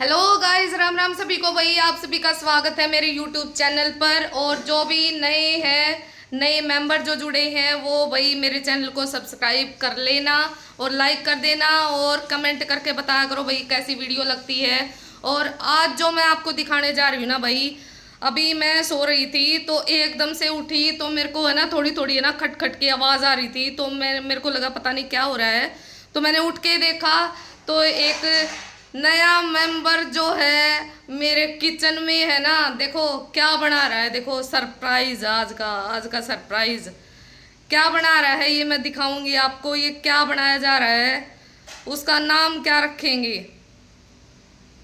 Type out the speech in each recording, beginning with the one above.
Hello guys, Ram Ram सभी को। भाई आप सभी का स्वागत है मेरे यूट्यूब चैनल पर। और जो भी नए हैं, नए मेंबर जो जुड़े हैं, वो भाई मेरे चैनल को सब्सक्राइब कर लेना और लाइक कर देना और कमेंट करके बताया करो भाई कैसी वीडियो लगती है। और आज जो मैं आपको दिखाने जा रही हूँ ना भाई, अभी मैं सो रही थी तो एकदम से उठी तो मेरे को है ना थोड़ी थोड़ी है ना खट खट की आवाज़ आ रही थी। तो मेरे को लगा पता नहीं क्या हो रहा है, तो मैंने उठ के देखा तो एक नया मेंबर जो है मेरे किचन में है ना। देखो क्या बना रहा है, देखो सरप्राइज आज का सरप्राइज क्या बना रहा है ये मैं दिखाऊंगी आपको। ये क्या बनाया जा रहा है, उसका नाम क्या रखेंगे,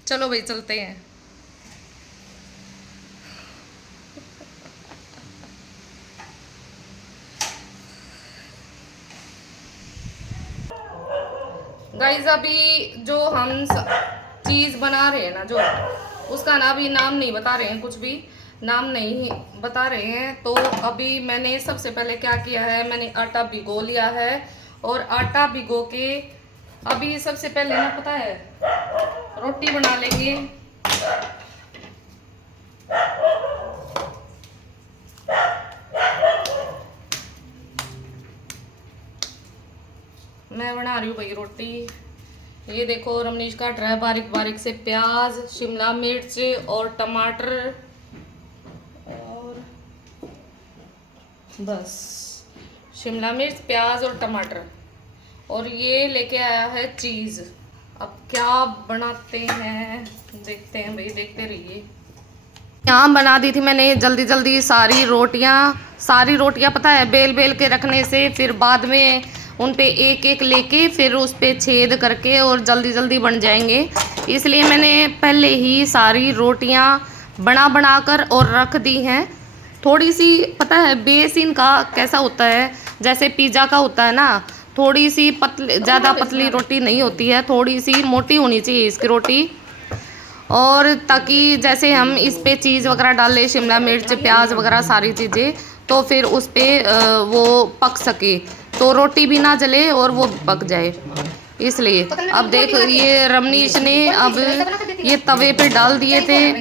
चलो भाई चलते हैं। गाइस अभी जो हम चीज़ बना रहे हैं ना, जो उसका ना अभी नाम नहीं बता रहे हैं, कुछ भी नाम नहीं बता रहे हैं। तो अभी मैंने सबसे पहले क्या किया है, मैंने आटा भिगो लिया है। और आटा भिगो के अभी सबसे पहले ना पता है रोटी बना लेंगे। मैं बना रही हूँ भाई रोटी। ये देखो रमनीश काट रहा है बारीक बारीक से प्याज, शिमला मिर्च और टमाटर, और बस शिमला मिर्च, प्याज और टमाटर। और ये लेके आया है चीज़। अब क्या बनाते हैं देखते हैं भाई, देखते रहिए। यहाँ बना दी थी मैंने जल्दी जल्दी सारी रोटियाँ पता है बेल बेल के रखने से फिर बाद में उन पे एक एक लेके फिर उस पे छेद करके और जल्दी जल्दी बन जाएंगे। इसलिए मैंने पहले ही सारी रोटियाँ बना बना कर और रख दी हैं। थोड़ी सी पता है बेस इनका कैसा होता है, जैसे पिज़्ज़ा का होता है ना, थोड़ी सी पतली, ज़्यादा पतली रोटी नहीं होती है, थोड़ी सी मोटी होनी चाहिए इसकी रोटी। और ताकि जैसे हम इस पे चीज़ वगैरह डालें, शिमला मिर्च प्याज वगैरह सारी चीज़ें, तो फिर उस पर वो पक सके, तो रोटी भी ना जले और वो पक जाए। इसलिए अब देख ये रमनीश ने अब ये तवे पे डाल दिए थे,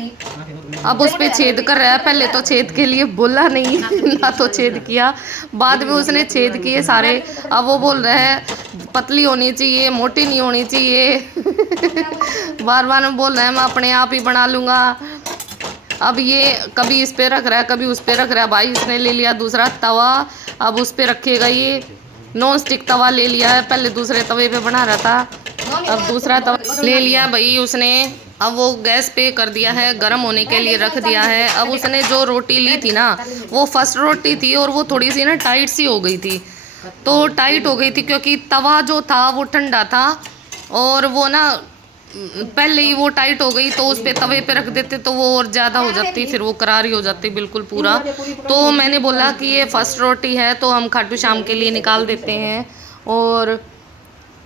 अब उस पे छेद कर रहा है। पहले तो छेद के लिए बोला नहीं ना तो छेद किया, बाद में उसने छेद किए सारे। अब वो बोल रहा है पतली होनी चाहिए, मोटी नहीं होनी चाहिए बार बार में बोल रहा है मैं अपने आप ही बना लूँगा। अब ये कभी इस पे रख रहा है कभी उस पे रख रहा है। भाई इसने ले लिया दूसरा तवा, अब उस पे रखेगा। ये नॉन स्टिक तवा ले लिया है, पहले दूसरे तवे पे बना रहा था, अब दूसरा तवा ले लिया भाई उसने। अब वो गैस पे कर दिया है, गर्म होने के लिए रख दिया है। अब उसने जो रोटी ली थी ना, वो फर्स्ट रोटी थी और वो थोड़ी सी ना टाइट सी हो गई थी। तो टाइट हो गई थी क्योंकि तवा जो था वो ठंडा था, और वो ना पहले ही वो टाइट हो गई। तो उस पे तवे पे रख देते तो वो और ज़्यादा हो जाती, फिर वो करारी हो जाती बिल्कुल पूरा। तो मैंने बोला कि ये फर्स्ट रोटी है तो हम खाटू श्याम के लिए निकाल देते हैं। और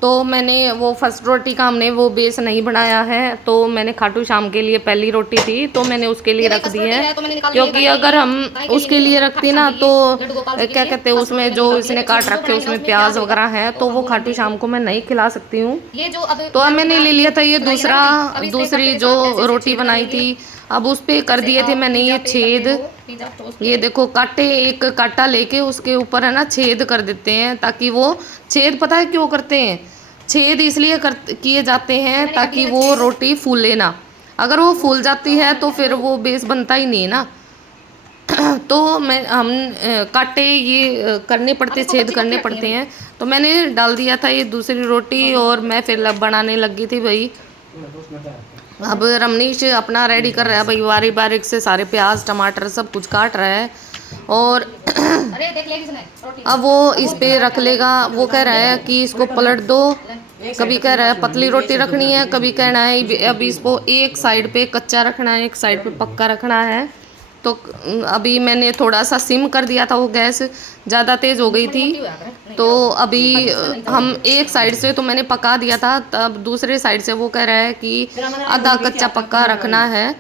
तो मैंने वो फर्स्ट रोटी का हमने वो बेस नहीं बनाया है, तो मैंने खाटू श्याम के लिए पहली रोटी थी तो मैंने उसके लिए रख दी है। क्योंकि अगर हम उसके लिए रखती ना तो क्या कहते हैं उसमें जो इसने काट रखे उसमें प्याज वगैरह है, तो वो खाटू श्याम को मैं नहीं खिला सकती हूँ। तो अब मैंने ले लिया था ये दूसरी जो रोटी बनाई थी। अब उस पे कर दिए थे मैंने ये छेद। ये देखो काटे, एक काटा लेके उसके ऊपर है ना छेद कर देते हैं, ताकि वो छेद पता है क्यों करते हैं, छेद इसलिए किए जाते हैं ताकि वो रोटी फूले ना। अगर वो फूल जाती है तो फिर वो बेस बनता ही नहीं है ना। तो हम काटे ये करने पड़ते, छेद करने पड़ते हैं। तो मैंने डाल दिया था ये दूसरी रोटी और मैं फिर बनाने लगी थी भाई। अब रमनीश अपना रेडी कर रहा है भाई, बारीक बारीक से सारे प्याज टमाटर सब कुछ काट रहा है। और अब वो इस पे रख लेगा। वो कह रहा है कि इसको पलट दो, कभी कह रहा है पतली रोटी रखनी है, कभी कहना है अब इसको एक साइड पे कच्चा रखना है, एक साइड पे पक्का रखना है। तो अभी मैंने थोड़ा सा सिम कर दिया था, वो गैस ज़्यादा तेज़ हो गई थी। तो अभी हम एक साइड से तो मैंने पका दिया था, तब दूसरे साइड से वो कह रहा है कि आधा कच्चा पक्का रखना है,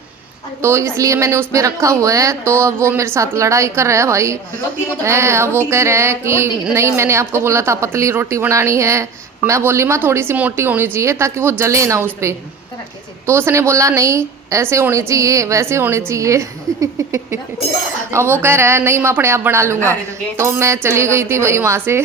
तो इसलिए मैंने उस पर रखा हुआ है। तो अब वो मेरे साथ लड़ाई कर रहा है भाई। अब वो कह रहा है कि नहीं मैंने आपको बोला था पतली रोटी बनानी है। मैं बोली माँ थोड़ी सी मोटी होनी चाहिए ताकि वो जले ना उस पर। तो उसने बोला नहीं ऐसे होनी चाहिए, वैसे होनी चाहिए। अब वो कह रहा है नहीं मैं अपने आप बना लूँगा। तो मैं चली गई थी भाई वहाँ से।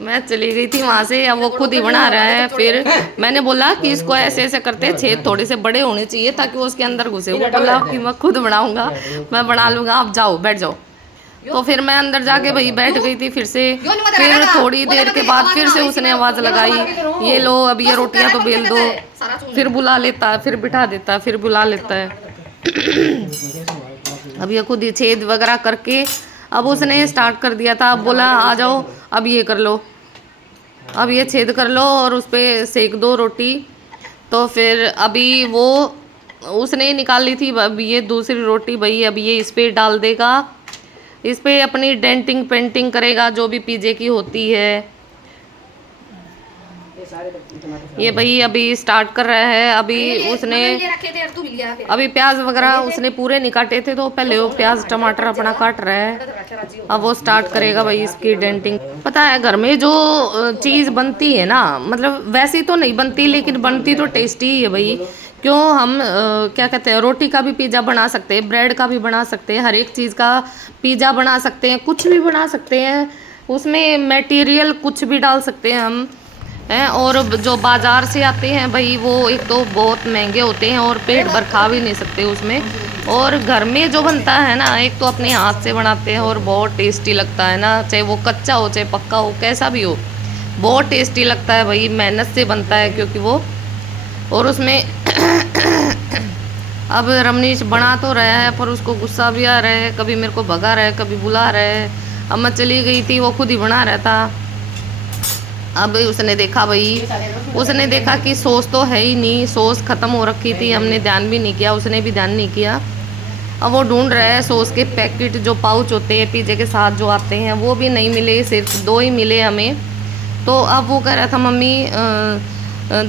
मैं चली गई थी वहाँ से। अब वो खुद ही बना रहा है। फिर मैंने बोला कि इसको ऐसे ऐसे करते, छेद थोड़े से बड़े होने चाहिए ताकि वो उसके अंदर घुसे। वो बोला कि मैं खुद बनाऊंगा, मैं बना लूँगा, आप जाओ बैठ जाओ। तो फिर मैं अंदर जाके भाई बैठ गई थी फिर से। फिर थोड़ी देर के बाद फिर से उसने आवाज़ लगाई, ये लो अब ये रोटियां तो बेल दो। फिर बुला लेता है, फिर बिठा देता है, फिर बुला लेता है। अब ये खुद ही छेद वगैरह करके अब उसने स्टार्ट कर दिया था। अब बोला आ जाओ अब ये कर लो, अब ये छेद कर लो और उस पर सेक दो रोटी। तो फिर अभी वो उसने निकाल ली थी। अब ये दूसरी रोटी भाई अब ये इस पर डाल देगा, इस पे अपनी डेंटिंग पेंटिंग करेगा जो भी पिज़्ज़े की होती है। ये भाई अभी स्टार्ट कर रहा है। अभी उसने अभी प्याज वगैरह उसने पूरे नहीं काटे थे, तो पहले वो प्याज टमाटर अपना काट रहा है। अब वो स्टार्ट करेगा भाई इसकी डेंटिंग। पता है घर में जो चीज़ बनती है ना, मतलब वैसी तो नहीं बनती लेकिन बनती तो टेस्टी ही है भाई। क्यों हम क्या कहते हैं, रोटी का भी पिज़्ज़ा बना सकते हैं, ब्रेड का भी बना सकते हैं, हर एक चीज़ का पिज़्ज़ा बना सकते हैं, कुछ भी बना सकते हैं। उसमें मटेरियल कुछ भी डाल सकते हैं हम हैं। और जो बाज़ार से आते हैं भाई वो एक तो बहुत महंगे होते हैं और पेट भर खा भी नहीं सकते उसमें। और घर में जो बनता है ना, एक तो अपने हाथ से बनाते हैं और बहुत टेस्टी लगता है ना, चाहे वो कच्चा हो चाहे पक्का हो कैसा भी हो, बहुत टेस्टी लगता है भाई। मेहनत से बनता है क्योंकि वो, और उसमें अब रमनीश बना तो रहा है पर उसको गुस्सा भी आ रहा है, कभी मेरे को भगा रहा है, कभी बुला रहा है। अब मैं चली गई थी, वो खुद ही बना रहा था। अब उसने देखा भाई, उसने देखा कि सॉस तो है ही नहीं, सॉस ख़त्म हो रखी थी, हमने ध्यान भी नहीं किया, उसने भी ध्यान नहीं किया। अब वो ढूंढ रहा है सॉस के पैकेट, जो पाउच होते हैं पिज़्ज़े के साथ जो आते हैं, वो भी नहीं मिले, सिर्फ 2 ही मिले हमें। तो अब वो कह रहा था मम्मी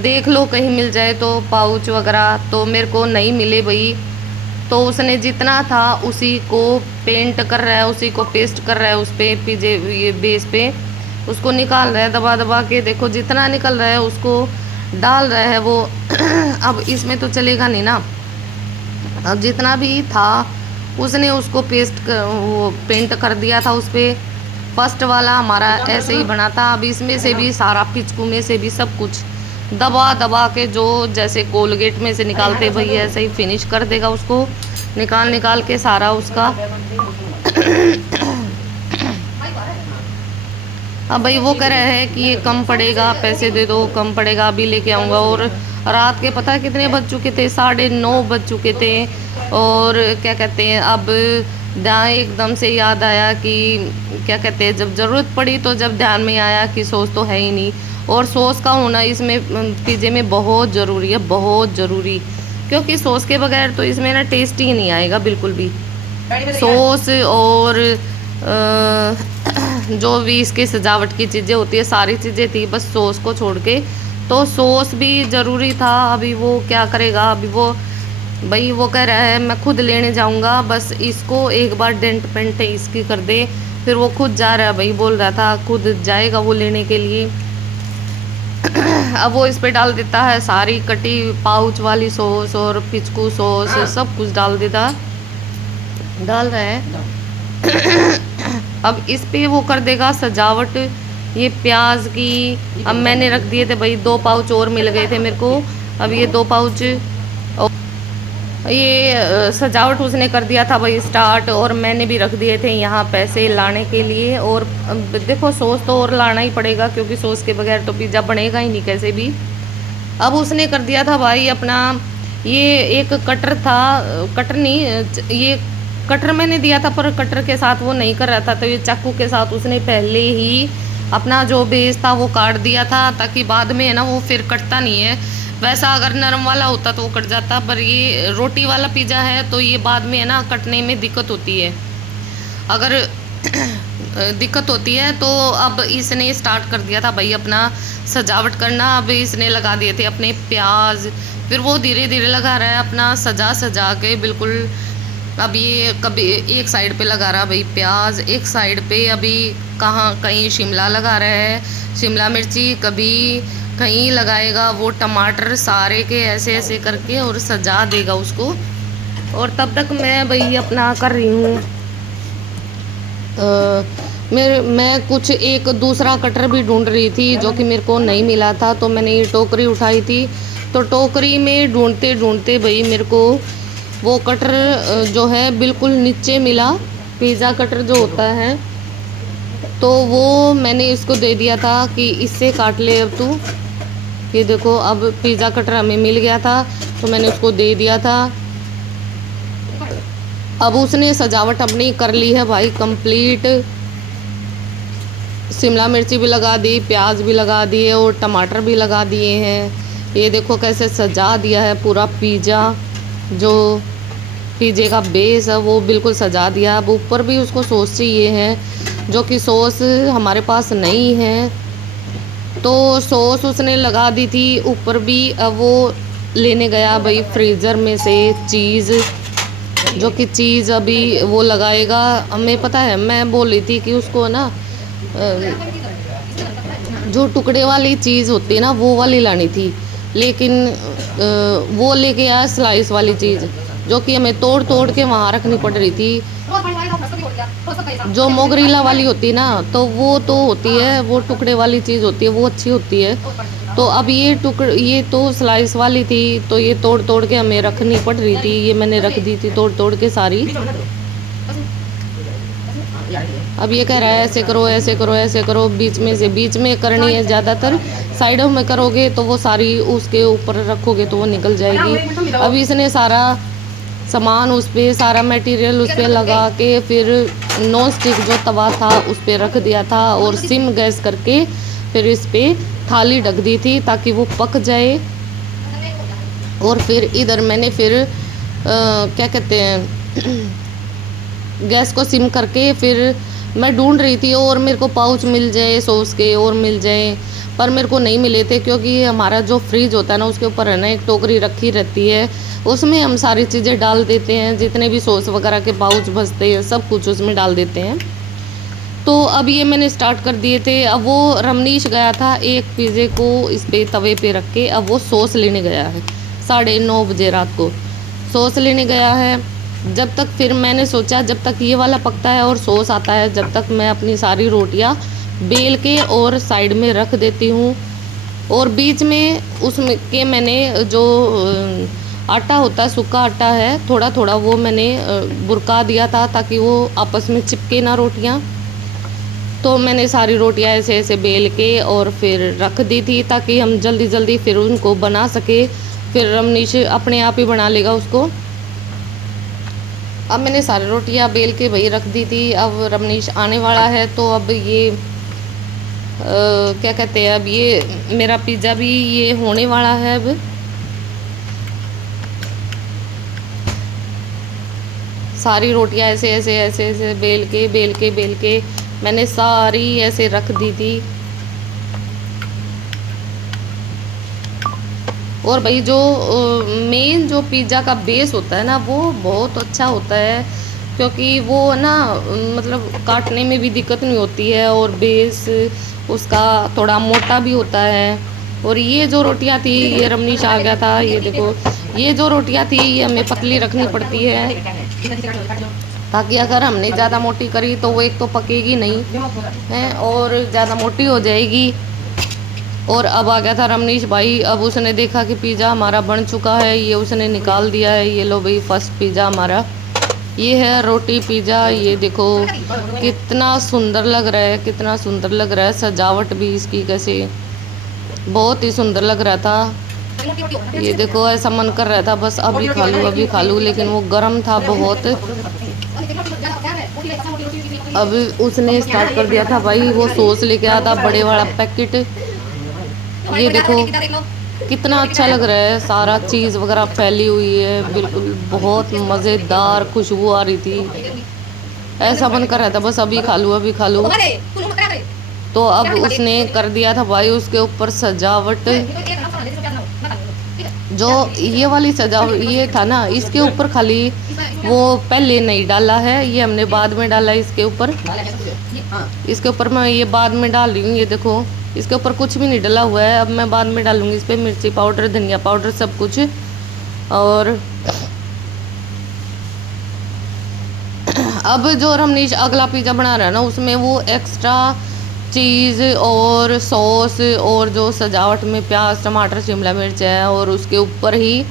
देख लो कहीं मिल जाए तो पाउच वगैरह, तो मेरे को नहीं मिले भाई। तो उसने जितना था उसी को पेंट कर रहा है, उसी को पेस्ट कर रहा है उस पे पिज़्ज़े ये बेस पे, उसको निकाल रहा है दबा दबा के। देखो जितना निकल रहा है उसको डाल रहा है वो। अब इसमें तो चलेगा नहीं ना, अब जितना भी था उसने उसको वो पेंट कर दिया था उस पर। फर्स्ट वाला हमारा ऐसे ही बना था। अब इसमें से भी सारा पिचकू में से भी सब कुछ दबा दबा के, जो जैसे कोलगेट में से निकालते भाई ऐसे ही फिनिश कर देगा उसको, निकाल निकाल के सारा उसका। अब भाई वो कह रहा है कि ये कम पड़ेगा, पैसे दे दो, कम पड़ेगा, अभी लेके आऊँगा। और रात के पता कितने बज चुके थे, 9:30 बज चुके थे। और क्या कहते हैं, अब एकदम से याद आया कि क्या कहते हैं, जब ज़रूरत पड़ी तो जब ध्यान में आया कि सॉस तो है ही नहीं। और सॉस का होना इसमें पिज़्ज़े में बहुत ज़रूरी है, बहुत ज़रूरी, क्योंकि सॉस के बगैर तो इसमें ना टेस्ट ही नहीं आएगा बिल्कुल भी। सॉस और जो भी इसकी सजावट की चीज़ें होती है सारी चीज़ें थी, बस सॉस को छोड़ के। तो सॉस भी ज़रूरी था। अभी वो क्या करेगा, अभी वो भाई वो कह रहा है मैं खुद लेने जाऊंगा, बस इसको एक बार डेंट पेंट इसकी कर दे। फिर वो खुद जा रहा है भाई, बोल रहा था खुद जाएगा वो लेने के लिए। अब वो इस पे डाल देता है सारी कटी पाउच वाली सॉस और पिचकू सॉस, सब कुछ डाल रहा है। अब इस पे वो कर देगा सजावट ये प्याज की। अब मैंने रख दिए थे भाई 2 पाउच और मिल गए थे मेरे को। अब ये 2 पाउच ये सजावट उसने कर दिया था भाई स्टार्ट, और मैंने भी रख दिए थे यहाँ पैसे लाने के लिए। और देखो सॉस तो और लाना ही पड़ेगा क्योंकि सॉस के बगैर तो पिज़्ज़ा बनेगा ही नहीं कैसे भी। अब उसने कर दिया था भाई अपना, ये एक कटर था, कटर नहीं, ये कटर मैंने दिया था पर कटर के साथ वो नहीं कर रहा था, तो ये चाकू के साथ उसने पहले ही अपना जो बेस था वो काट दिया था, ताकि बाद में है ना वो फिर कटता नहीं है। वैसा अगर नरम वाला होता तो वो कट जाता, पर ये रोटी वाला पिज़्ज़ा है तो ये बाद में है ना कटने में दिक्कत होती है। अगर दिक्कत होती है तो अब इसने स्टार्ट कर दिया था भाई अपना सजावट करना। अब इसने लगा दिए थे अपने प्याज, फिर वो धीरे धीरे लगा रहा है अपना सजा सजा के बिल्कुल। अब ये कभी एक साइड पे लगा रहा भाई प्याज, एक साइड पे अभी कहीं शिमला लगा रहा है, शिमला मिर्ची, कभी कहीं लगाएगा वो टमाटर सारे के ऐसे ऐसे करके और सजा देगा उसको। और तब तक मैं भाई अपना कर रही हूँ, मैं कुछ एक दूसरा कटर भी ढूंढ रही थी जो कि मेरे को नहीं मिला था। तो मैंने ये टोकरी उठाई थी, तो टोकरी में ढूंढते ढूंढते भाई मेरे को वो कटर जो है बिल्कुल नीचे मिला, पिज़्ज़ा कटर जो होता है। तो वो मैंने इसको दे दिया था कि इससे काट ले अब तू। ये देखो अब पिज़्ज़ा कटर हमें मिल गया था, तो मैंने उसको दे दिया था। अब उसने सजावट अपनी कर ली है भाई कंप्लीट। शिमला मिर्ची भी लगा दी, प्याज भी लगा दिए और टमाटर भी लगा दिए हैं। ये देखो कैसे सजा दिया है पूरा पिज़्ज़ा, जो पिज़्ज़े का बेस है वो बिल्कुल सजा दिया। अब ऊपर भी उसको सॉस चाहिए है, जो कि सॉस हमारे पास नहीं है, तो सॉस उसने लगा दी थी ऊपर भी। अब वो लेने गया भाई फ्रीज़र में से चीज़, जो कि चीज़ अभी वो लगाएगा। हमें पता है, मैं बोल रही थी कि उसको ना जो टुकड़े वाली चीज़ होती है ना वो वाली लानी थी, लेकिन वो लेके आया स्लाइस वाली चीज़, जो कि हमें तोड़ तोड़ के वहाँ रखनी पड़ रही थी। जो मोगरीला वाली होती ना, तो वो तो होती है, वो टुकड़े वाली चीज़ होती है, वो अच्छी होती है। तो अब ये तो स्लाइस वाली थी, तो ये तोड़ तोड़ के हमें रखनी पड़ रही थी। ये मैंने रख दी थी तोड़ तोड़ के सारी। अब ये कह रहा है ऐसे करो ऐसे करो ऐसे करो, बीच में करनी है ज़्यादातर। साइडों में करोगे तो वो सारी उसके ऊपर रखोगे तो वो निकल जाएगी। अब इसने सारा सामान उस पर, सारा मटेरियल उस पर लगा के फिर नॉन स्टिक जो तवा था उस पर रख दिया था और सिम गैस करके फिर इस पर थाली ढक दी थी ताकि वो पक जाए। और फिर इधर मैंने फिर क्या कहते हैं गैस को सिम करके फिर मैं ढूंढ रही थी और मेरे को पाउच मिल जाए सॉस के और मिल जाए, पर मेरे को नहीं मिले थे, क्योंकि हमारा जो फ्रिज होता है ना उसके ऊपर है ना एक टोकरी रखी रहती है, उसमें हम सारी चीज़ें डाल देते हैं, जितने भी सॉस वगैरह के पाउच बचते हैं सब कुछ उसमें डाल देते हैं। तो अब ये मैंने स्टार्ट कर दिए थे। अब वो रमनीश गया था एक पिज़्ज़े को इस पे तवे पे रख के, अब वो सॉस लेने गया है 9:30 बजे रात को सॉस लेने गया है। जब तक फिर मैंने सोचा जब तक ये वाला पकता है और सॉस आता है, जब तक मैं अपनी सारी रोटियां बेल के और साइड में रख देती हूँ। और बीच में उसमें के मैंने जो आटा होता है, सूखा आटा है थोड़ा थोड़ा, वो मैंने बुरका दिया था ताकि वो आपस में चिपके ना रोटियां। तो मैंने सारी रोटियां ऐसे ऐसे बेल के और फिर रख दी थी ताकि हम जल्दी जल्दी फिर उनको बना सके। फिर रमनीश अपने आप ही बना लेगा उसको। अब मैंने सारी रोटियां बेल के भाई रख दी थी। अब रमनीश आने वाला है, तो अब ये क्या कहते हैं, अब ये मेरा पिज़्ज़ा भी ये होने वाला है। अब सारी रोटियां ऐसे ऐसे ऐसे ऐसे बेल के मैंने सारी ऐसे रख दी थी। और भाई जो मेन जो पिज़्ज़ा का बेस होता है ना वो बहुत अच्छा होता है, क्योंकि वो ना मतलब काटने में भी दिक्कत नहीं होती है और बेस उसका थोड़ा मोटा भी होता है। और ये जो रोटियां थी, ये रमनीश आ गया था, ये देखो ये जो रोटियां थी ये हमें पतली रखनी पड़ती है, ताकि अगर हमने ज़्यादा मोटी करी तो वो एक तो पकेगी नहीं है और ज़्यादा मोटी हो जाएगी। और अब आ गया था रमनीश भाई। अब उसने देखा कि पिज़्ज़ा हमारा बन चुका है, ये उसने निकाल दिया है। ये लो भाई फर्स्ट पिज़्ज़ा हमारा, ये है रोटी पिज़्ज़ा। ये देखो कितना सुंदर लग रहा है, कितना सुंदर लग रहा है। सजावट भी इसकी कैसे बहुत ही सुंदर लग रहा था। ये देखो ऐसा मन कर रहा था बस अभी खा लूँ, लेकिन वो गर्म था बहुत। अब उसने स्टार्ट कर दिया था भाई, वो सॉस लेके आया था बड़े वाला पैकेट। ये देखो कितना अच्छा लग रहा है, सारा चीज़ वगैरह फैली हुई है, बिल्कुल बहुत मज़ेदार खुशबू आ रही थी। ऐसा मन कर रहा था बस अभी खा लूँ। तो अब उसने कर दिया था भाई उसके ऊपर सजावट। जो ये वाली सजावट ये था ना, इसके ऊपर खाली वो पहले नहीं डाला है, ये हमने बाद में डाला इसके ऊपर मैं ये बाद में डाल रही हूँ। ये देखो इसके ऊपर कुछ भी नहीं डला हुआ है। अब मैं बाद में डालूंगी इस पर मिर्ची पाउडर, धनिया पाउडर, सब कुछ। और अब जो रमनीश अगला पिज़्ज़ा बना रहा है ना, उसमें वो एक्स्ट्रा चीज़ और सॉस और जो सजावट में प्याज, टमाटर, शिमला मिर्च है, और उसके ऊपर ही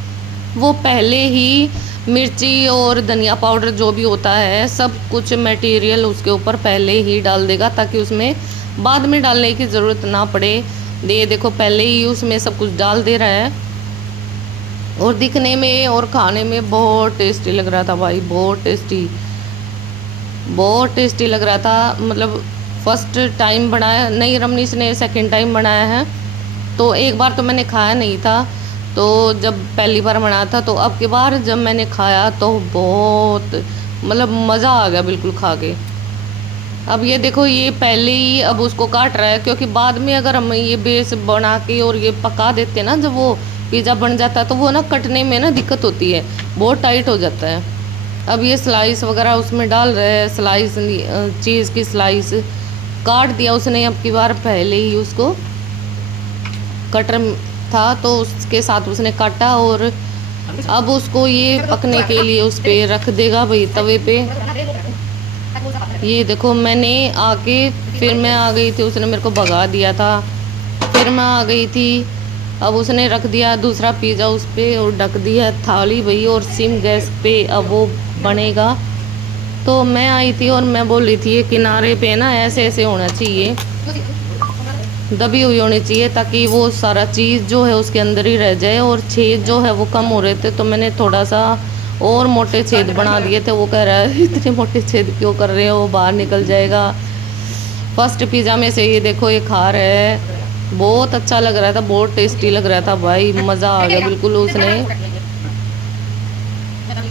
वो पहले ही मिर्ची और धनिया पाउडर जो भी होता है सब कुछ मटेरियल उसके ऊपर पहले ही डाल देगा, ताकि उसमें बाद में डालने की ज़रूरत ना पड़े। ये देखो पहले ही उसमें सब कुछ डाल दे रहा है। और दिखने में और खाने में बहुत टेस्टी लग रहा था भाई, बहुत टेस्टी, बहुत टेस्टी लग रहा था। मतलब फर्स्ट टाइम बनाया नहीं, रमनीश ने सेकंड टाइम बनाया है। तो एक बार तो मैंने खाया नहीं था, तो जब पहली बार बनाया था, तो अब की बार जब मैंने खाया तो बहुत मतलब मज़ा आ गया बिल्कुल खा के। अब ये देखो ये पहले ही अब उसको काट रहा है, क्योंकि बाद में अगर हम ये बेस बना के और ये पका देते ना, जब वो पिज़्ज़ा बन जाता है तो वो ना कटने में ना दिक्कत होती है, बहुत टाइट हो जाता है। अब ये स्लाइस वगैरह उसमें डाल रहे हैं, स्लाइस चीज़ की स्लाइस काट दिया उसने अब की बार, पहले ही उसको कटर था तो उसके साथ उसने काटा। और अब उसको ये पकने के लिए उस पर रख देगा भाई तवे पे। ये देखो मैंने आके फिर मैं आ गई थी, उसने मेरे को भगा दिया था, फिर मैं आ गई थी। अब उसने रख दिया दूसरा पिज़्ज़ा उस पर और ढक दिया थाली भाई, और सिम गैस पे अब वो बनेगा। तो मैं आई थी और मैं बोल रही थी ये किनारे पे ना ऐसे ऐसे होना चाहिए, दबी हुई होनी चाहिए, ताकि वो सारा चीज़ जो है उसके अंदर ही रह जाए। और छेद जो है वो कम हो रहे थे, तो मैंने थोड़ा सा और मोटे छेद बना दिए थे। वो कह रहा है इतने मोटे छेद क्यों कर रहे हो, बाहर निकल जाएगा। फर्स्ट पिज़्ज़ा में से ये देखो ये खा रहे हैं, बहुत अच्छा लग रहा था, बहुत टेस्टी लग रहा था भाई, मज़ा आ गया बिल्कुल। उसने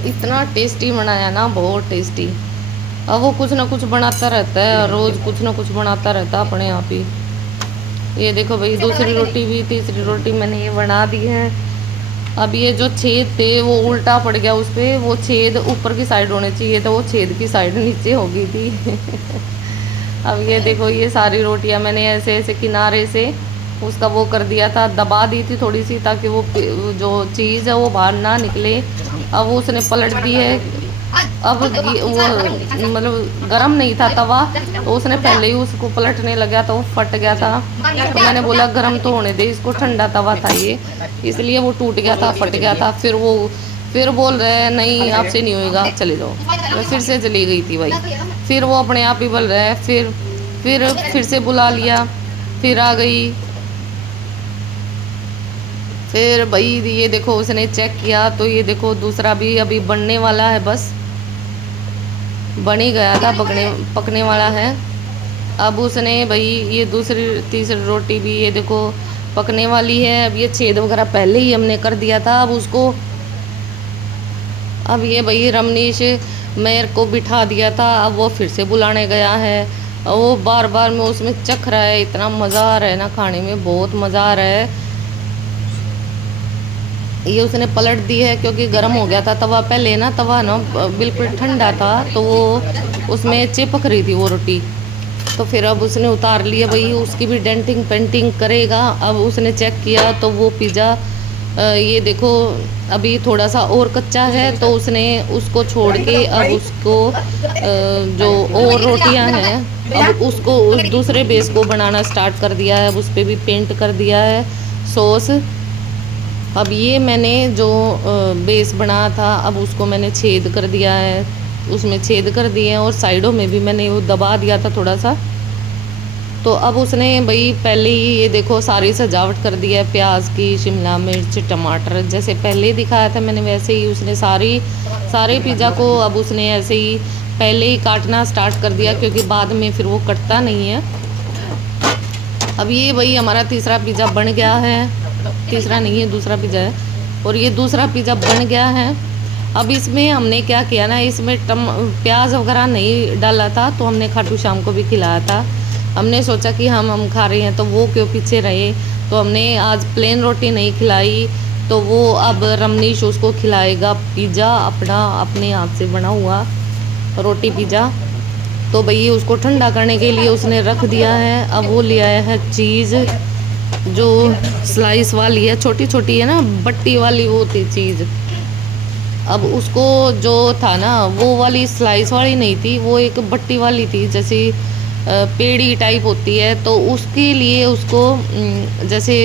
इतना टेस्टी बनाया ना, बहुत टेस्टी। अब वो कुछ ना कुछ बनाता रहता है, रोज़ कुछ ना कुछ बनाता रहता अपने आप ही। ये देखो भाई दूसरी रोटी भी, तीसरी रोटी मैंने ये बना दी है। अब ये जो छेद थे वो उल्टा पड़ गया उस पर, वो छेद ऊपर की साइड होने चाहिए था, वो छेद की साइड नीचे हो गई थी। अब ये देखो ये सारी रोटियां मैंने ऐसे ऐसे किनारे से उसका वो कर दिया था, दबा दी थी थोड़ी सी, ताकि वो जो चीज़ है वो बाहर ना निकले। अब वो उसने पलट दी है। अब वो मतलब गरम नहीं था तवा, तो उसने पहले ही उसको पलटने लगा तो वो फट गया था। तो मैंने बोला गरम तो होने दे इसको, ठंडा तवा था ये, इसलिए वो टूट गया था, फट गया था। फिर बोल रहे हैं नहीं आपसे नहीं होएगा, चले जाओ। मैं फिर से चली गई थी भाई, फिर वो अपने आप ही बोल रहे हैं, फिर से बुला लिया, फिर आ गई। फिर भाई ये देखो उसने चेक किया, तो ये देखो दूसरा भी अभी बनने वाला है, बस बन ही गया था, पकने वाला है। अब उसने भाई ये दूसरी तीसरी रोटी भी ये देखो पकने वाली है। अब ये छेद वगैरह पहले ही हमने कर दिया था। अब उसको अब ये भाई रमनीश मेरे को बिठा दिया था, अब वो फिर से बुलाने गया है। वो बार बार में उसमें चख रहा है, इतना मज़ा आ रहा है ना खाने में, बहुत मज़ा आ रहा है। ये उसने पलट दी है क्योंकि गर्म हो गया था तवा, पहले ना तवा ना बिल्कुल ठंडा था, तो वो उसमें चिपक रही थी वो रोटी। तो फिर अब उसने उतार लिया भाई, उसकी भी डेंटिंग पेंटिंग करेगा। अब उसने चेक किया तो वो पिज़्ज़ा ये देखो अभी थोड़ा सा और कच्चा है, तो उसने उसको छोड़ के अब उसको जो और रोटियां हैं अब उसको उस दूसरे बेस को बनाना स्टार्ट कर दिया है। अब उस पर भी पेंट कर दिया है सॉस। अब ये मैंने जो बेस बनाया था अब उसको मैंने छेद कर दिया है, उसमें छेद कर दिए हैं, और साइडों में भी मैंने वो दबा दिया था थोड़ा सा। तो अब उसने भाई पहले ही ये देखो सारी सजावट कर दी है, प्याज की, शिमला मिर्च, टमाटर, जैसे पहले दिखाया था मैंने वैसे ही उसने सारे पिज़्ज़ा को अब उसने ऐसे ही पहले ही काटना स्टार्ट कर दिया, क्योंकि बाद में फिर वो कटता नहीं है। अब ये भाई हमारा तीसरा पिज़्ज़ा बन गया है, तीसरा नहीं है दूसरा पिज़्ज़ा है, और ये दूसरा पिज़्ज़ा बन गया है। अब इसमें हमने क्या किया ना, इसमें प्याज वगैरह नहीं डाला था, तो हमने खाटू श्याम को भी खिलाया था। हमने सोचा कि हम खा रहे हैं तो वो क्यों पीछे रहे, तो हमने आज प्लेन रोटी नहीं खिलाई, तो वो अब रमनीश उसको खिलाएगा पिज़्ज़ा अपने हाथ से बना हुआ रोटी पिज़्ज़ा। तो भई उसको ठंडा करने के लिए उसने रख दिया है। अब वो ले आया है चीज़, जो स्लाइस वाली है, छोटी छोटी है ना, बट्टी वाली वो होती चीज़। अब उसको जो था ना, वो वाली स्लाइस वाली नहीं थी, वो एक बट्टी वाली थी, जैसे पेड़ी टाइप होती है। तो उसके लिए उसको जैसे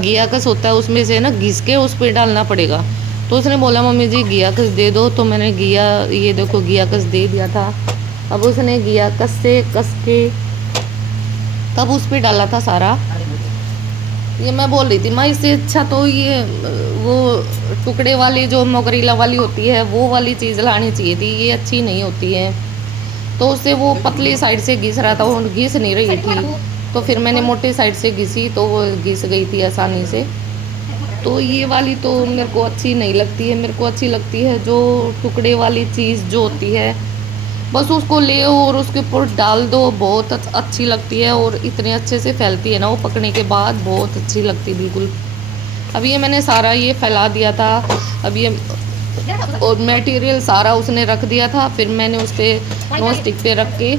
घिया कस होता है, उसमें से ना घिस के उस पर डालना पड़ेगा। तो उसने बोला मम्मी जी घिया कस दे दो, तो मैंने घिया, ये देखो घिया कस दे दिया था। अब उसने घिया कस से कस के तब उस पर डाला था सारा। ये मैं बोल रही थी माँ, इससे अच्छा तो ये वो टुकड़े वाली जो मोगरीला वाली होती है वो वाली चीज़ लानी चाहिए थी, ये अच्छी नहीं होती है। तो उससे वो पतली साइड से घिस रहा था, वो घिस नहीं रही थी। तो फिर मैंने मोटी साइड से घिसी तो वो घिस गई थी आसानी से। तो ये वाली तो मेरे को अच्छी नहीं लगती है, मेरे को अच्छी लगती है जो टुकड़े वाली चीज़ जो होती है, बस उसको ले और उसके ऊपर डाल दो, बहुत अच्छी लगती है। और इतने अच्छे से फैलती है ना वो, पकने के बाद बहुत अच्छी लगती है बिल्कुल। अब ये मैंने सारा ये फैला दिया था। अब ये और मटेरियल सारा उसने रख दिया था, फिर मैंने उस पर नॉन स्टिक पे रख के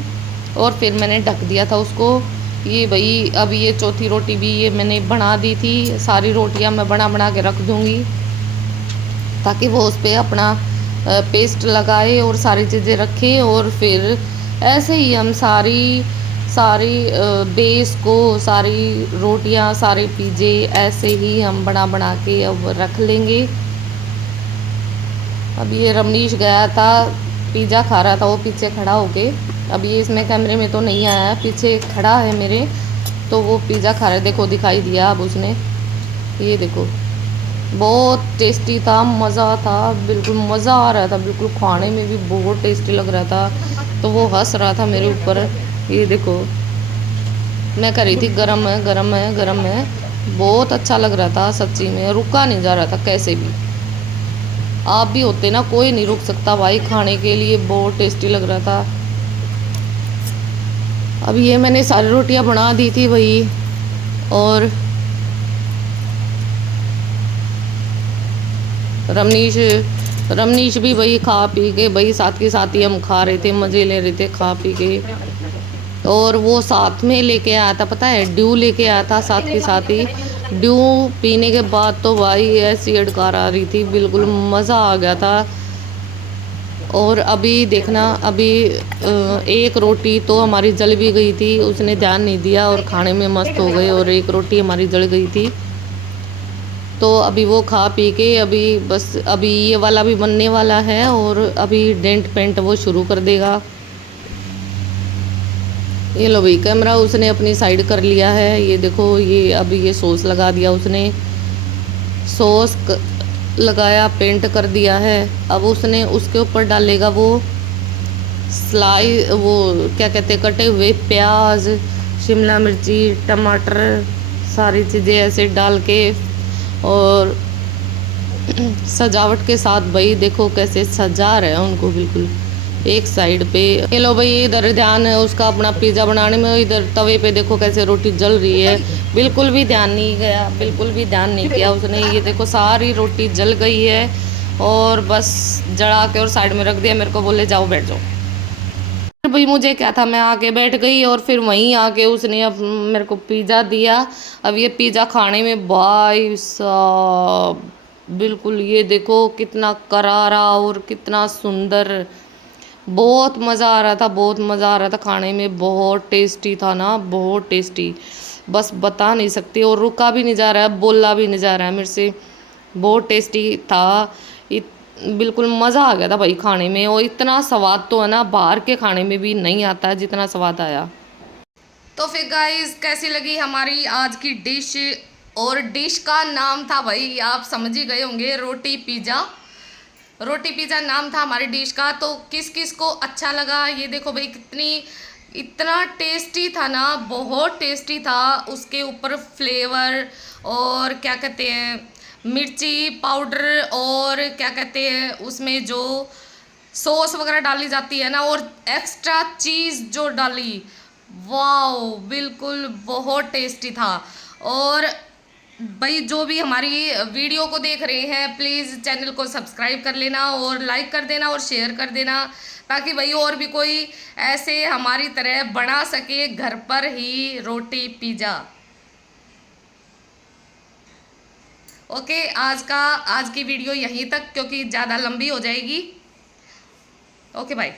और फिर मैंने ढक दिया था उसको। ये भाई अब ये चौथी रोटी भी ये मैंने बना दी थी। सारी रोटियां मैं बना बना के रख दूँगी ताकि वो उस पर अपना पेस्ट लगाए और सारी चीज़ें रखे। और फिर ऐसे ही हम सारी सारी बेस को, सारी रोटियां, सारे पिज़्ज़े ऐसे ही हम बना बना के अब रख लेंगे। अब ये रमनीश गया था, पिज़्ज़ा खा रहा था वो पीछे खड़ा होके। अब ये इसमें कैमरे में तो नहीं आया, पीछे खड़ा है मेरे, तो वो पिज़्ज़ा खा रहा है। देखो दिखाई दिया अब उसने, ये देखो बहुत टेस्टी था, मज़ा था, बिल्कुल मज़ा आ रहा था, बिल्कुल खाने में भी बहुत टेस्टी लग रहा था। तो वो हंस रहा था मेरे ऊपर, ये देखो मैं कह रही थी गरम है गरम है गरम है, बहुत अच्छा लग रहा था सच्ची में, रुका नहीं जा रहा था कैसे भी। आप भी होते ना, कोई नहीं रुक सकता भाई खाने के लिए, बहुत टेस्टी लग रहा था। अब ये मैंने सारी रोटियां बना दी थी भाई, और रमनीश रमनीश भी भाई खा पी के भाई, साथ के साथ ही हम खा रहे थे, मज़े ले रहे थे खा पी के। और वो साथ में लेके आया था, पता है, ड्यू लेके आया था साथ के साथ ही। ड्यू पीने के बाद तो भाई ऐसी अडकार आ रही थी, बिल्कुल मज़ा आ गया था। और अभी देखना, अभी एक रोटी तो हमारी जल भी गई थी, उसने ध्यान नहीं दिया और खाने में मस्त हो गए, और एक रोटी हमारी जल गई थी। तो अभी वो खा पी के अभी बस, अभी ये वाला भी बनने वाला है और अभी डेंट पेंट वो शुरू कर देगा। ये लो भाई कैमरा उसने अपनी साइड कर लिया है, ये देखो ये अभी ये सॉस लगा दिया उसने, सॉस लगाया, पेंट कर दिया है। अब उसने उसके ऊपर डालेगा वो वो क्या कहते हैं, कटे हुए प्याज, शिमला मिर्ची, टमाटर, सारी चीज़ें ऐसे डाल के, और सजावट के साथ भाई देखो कैसे सजा रहे हैं उनको बिल्कुल एक साइड पे। ये लो भाई इधर ध्यान है उसका अपना पिज़्ज़ा बनाने में, इधर तवे पे देखो कैसे रोटी जल रही है, बिल्कुल भी ध्यान नहीं गया, बिल्कुल भी ध्यान नहीं किया उसने। ये देखो सारी रोटी जल गई है और बस जला के और साइड में रख दिया, मेरे को बोले जाओ बैठ जाओ। भाई मुझे क्या था, मैं आके बैठ गई और फिर वहीं आके उसने अब मेरे को पिज़्ज़ा दिया। अब ये पिज़्ज़ा खाने में भाई साहब बिल्कुल, ये देखो कितना करारा और कितना सुंदर, बहुत मज़ा आ रहा था, बहुत मज़ा आ रहा था खाने में, बहुत टेस्टी था ना, बहुत टेस्टी, बस बता नहीं सकती। और रुका भी नहीं जा रहा है, बोला भी नहीं जा रहा है मेरे से, बहुत टेस्टी था। बिल्कुल मज़ा आ गया था भाई खाने में, और इतना स्वाद तो है ना बाहर के खाने में भी नहीं आता है जितना स्वाद आया। तो फिर गाइस कैसी लगी हमारी आज की डिश, और डिश का नाम था भाई आप समझ ही गए होंगे, रोटी पिज़्ज़ा। रोटी पिज़्ज़ा नाम था हमारी डिश का। तो किस किस को अच्छा लगा ये देखो भाई, कितनी इतना टेस्टी था ना, बहुत टेस्टी था। उसके ऊपर फ्लेवर और क्या कहते हैं मिर्ची पाउडर, और क्या कहते हैं उसमें जो सॉस वगैरह डाली जाती है ना, और एक्स्ट्रा चीज़ जो डाली, वाओ बिल्कुल बहुत टेस्टी था। और भाई जो भी हमारी वीडियो को देख रहे हैं प्लीज़ चैनल को सब्सक्राइब कर लेना और लाइक कर देना और शेयर कर देना, ताकि भाई और भी कोई ऐसे हमारी तरह बना सके घर पर ही रोटी पिज़्ज़ा। ओके, आज की वीडियो यहीं तक, क्योंकि ज़्यादा लंबी हो जाएगी। Okay bye.